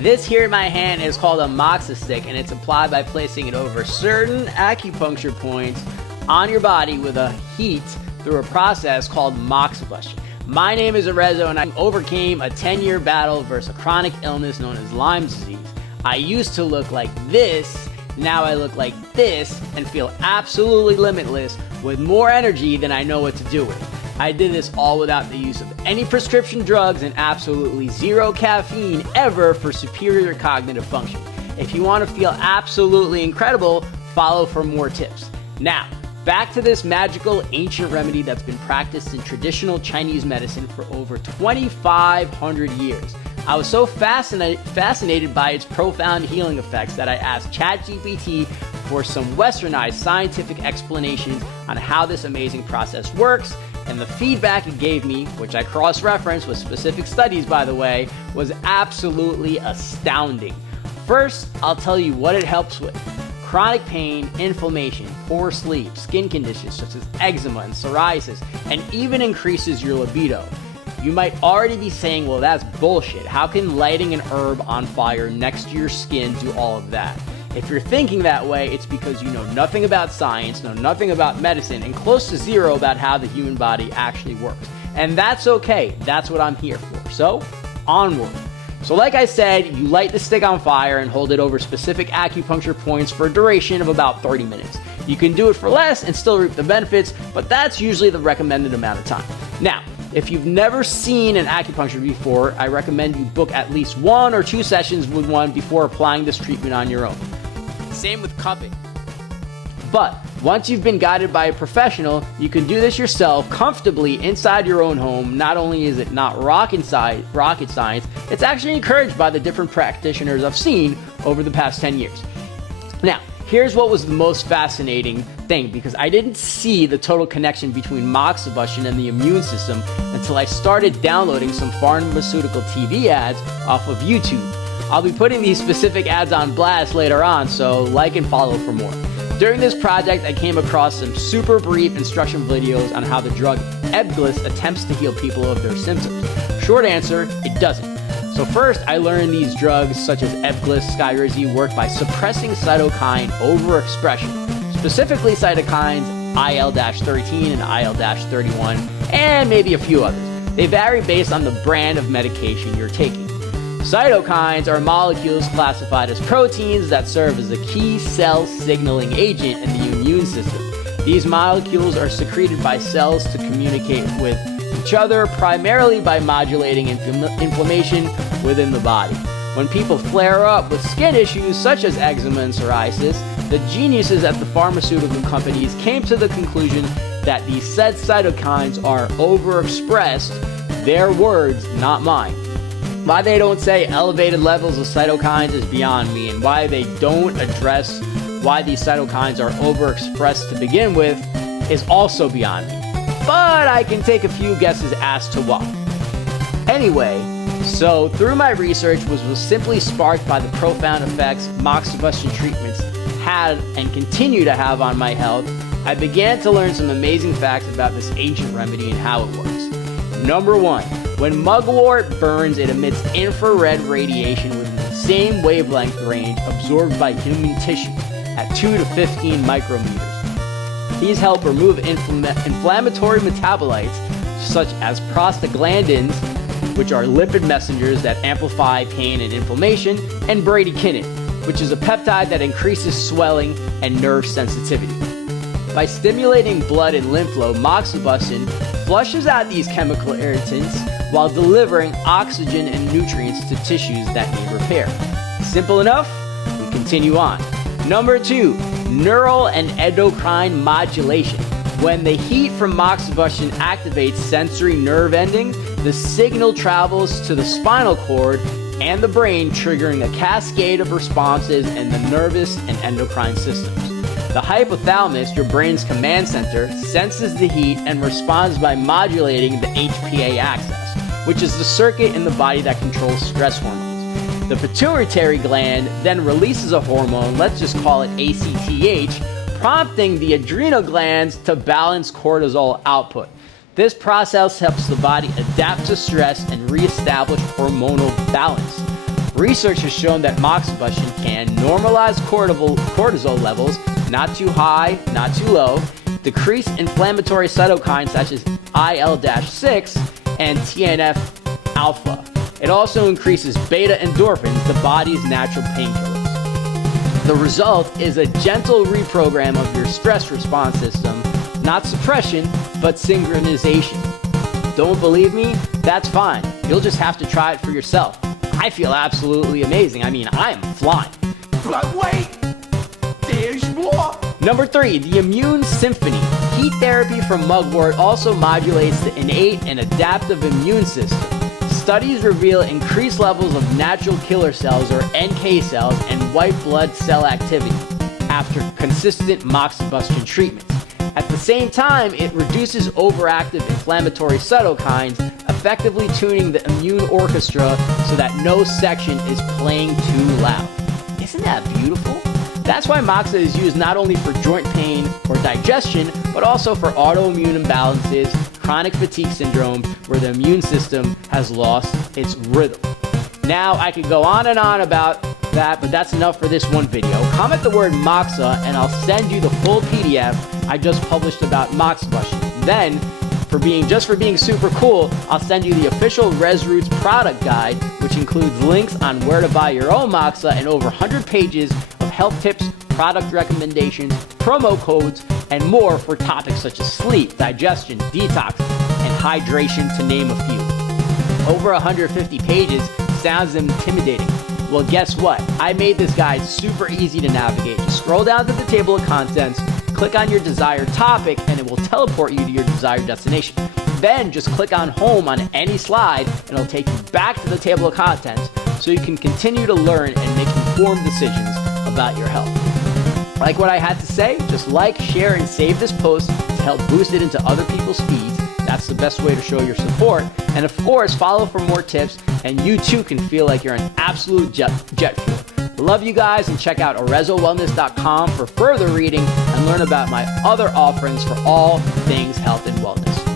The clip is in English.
This here in my hand is called a Moxa Stick, and it's applied by placing it over certain acupuncture points on your body with a heat through a process called Moxibustion. My name is Arezzo, and I overcame a 10-year battle versus a chronic illness known as Lyme disease. I used to look like this, now I look like this, and feel absolutely limitless with more energy than I know what to do with. I did this all without the use of any prescription drugs and absolutely zero caffeine ever for superior cognitive function. If you want to feel absolutely incredible, follow for more tips. Now, back to this magical ancient remedy that's been practiced in traditional Chinese medicine for over 2,500 years. I was so fascinated by its profound healing effects that I asked ChatGPT for some westernized scientific explanations on how this amazing process works, and the feedback it gave me, which I cross-referenced with specific studies by the way, was absolutely astounding. First, I'll tell you what it helps with. Chronic pain, inflammation, poor sleep, skin conditions such as eczema and psoriasis, and even increases your libido. You might already be saying, well, that's bullshit. How can lighting an herb on fire next to your skin do all of that? If you're thinking that way, it's because you know nothing about science, know nothing about medicine, and close to zero about how the human body actually works. And that's okay. That's what I'm here for. So, onward. So like I said, you light the stick on fire and hold it over specific acupuncture points for a duration of about 30 minutes. You can do it for less and still reap the benefits, but that's usually the recommended amount of time. Now, if you've never seen an acupuncture before, I recommend you book at least 1 or 2 sessions with one before applying this treatment on your own. Same with cupping. But once you've been guided by a professional, you can do this yourself comfortably inside your own home. Not only is it not rocket science, it's actually encouraged by the different practitioners I've seen over the past 10 years. Now, here's what was the most fascinating thing, because I didn't see the total connection between Moxibustion and the immune system until I started downloading some pharmaceutical TV ads off of YouTube. I'll be putting these specific ads on blast later on, so like and follow for more. During this project, I came across some super brief instruction videos on how the drug Ebglyss attempts to heal people of their symptoms. Short answer, it doesn't. So first, I learned these drugs such as Ebglyss, Skyrizi work by suppressing cytokine overexpression, specifically cytokines IL-13 and IL-31, and maybe a few others. They vary based on the brand of medication you're taking. Cytokines are molecules classified as proteins that serve as a key cell signaling agent in the immune system. These molecules are secreted by cells to communicate with each other, primarily by modulating inflammation within the body. When people flare up with skin issues such as eczema and psoriasis, the geniuses at the pharmaceutical companies came to the conclusion that these said cytokines are overexpressed. Their words, not mine. Why they don't say elevated levels of cytokines is beyond me, and why they don't address why these cytokines are overexpressed to begin with is also beyond me. But I can take a few guesses as to why. Anyway, so through my research, was simply sparked by the profound effects Moxibustion treatments had and continue to have on my health, I began to learn some amazing facts about this ancient remedy and how it works. Number 1. When mugwort burns, it emits infrared radiation within the same wavelength range absorbed by human tissue at 2 to 15 micrometers. These help remove inflammatory metabolites such as prostaglandins, which are lipid messengers that amplify pain and inflammation, and bradykinin, which is a peptide that increases swelling and nerve sensitivity. By stimulating blood and lymph flow, Moxibustion flushes out these chemical irritants while delivering oxygen and nutrients to tissues that need repair. Simple enough? We continue on. Number 2, neural and endocrine modulation. When the heat from Moxibustion activates sensory nerve endings, the signal travels to the spinal cord and the brain, triggering a cascade of responses in the nervous and endocrine systems. The hypothalamus, your brain's command center, senses the heat and responds by modulating the HPA axis, which is the circuit in the body that controls stress hormones. The pituitary gland then releases a hormone, let's just call it ACTH, prompting the adrenal glands to balance cortisol output. This process helps the body adapt to stress and reestablish hormonal balance. Research has shown that Moxibustion can normalize cortisol levels, not too high, not too low, decrease inflammatory cytokines such as IL-6 and TNF-alpha. It also increases beta endorphins, the body's natural painkillers. The result is a gentle reprogram of your stress response system, not suppression, but synchronization. Don't believe me? That's fine. You'll just have to try it for yourself. I feel absolutely amazing. I mean, I'm flying. But wait, there's more. Number 3, the immune symphony. Heat therapy from mugwort also modulates the innate and adaptive immune system. Studies reveal increased levels of natural killer cells or NK cells and white blood cell activity after consistent Moxibustion treatment. At the same time, it reduces overactive inflammatory cytokines, effectively tuning the immune orchestra so that no section is playing too loud. Isn't that beautiful? That's why Moxa is used not only for joint pain or digestion, but also for autoimmune imbalances, chronic fatigue syndrome, where the immune system has lost its rhythm. Now, I could go on and on about that, but that's enough for this one video. Comment the word Moxa and I'll send you the full PDF I just published about Moxibustion. Then, for being super cool, I'll send you the official RezRoots Product Guide, which includes links on where to buy your own Moxa and over 100 pages of health tips, product recommendations, promo codes, and more for topics such as sleep, digestion, detox, and hydration, to name a few. Over 150 pages sounds intimidating. Well, guess what? I made this guide super easy to navigate. Just scroll down to the table of contents, click on your desired topic, and it will teleport you to your desired destination. Then just click on home on any slide, and it'll take you back to the table of contents so you can continue to learn and make informed decisions about your health. Like what I had to say? Just like, share, and save this post to help boost it into other people's feeds. That's the best way to show your support. And of course, follow for more tips, and you too can feel like you're an absolute jet fuel. Love you guys, and check out ArezzoWellness.com for further reading and learn about my other offerings for all things health and wellness.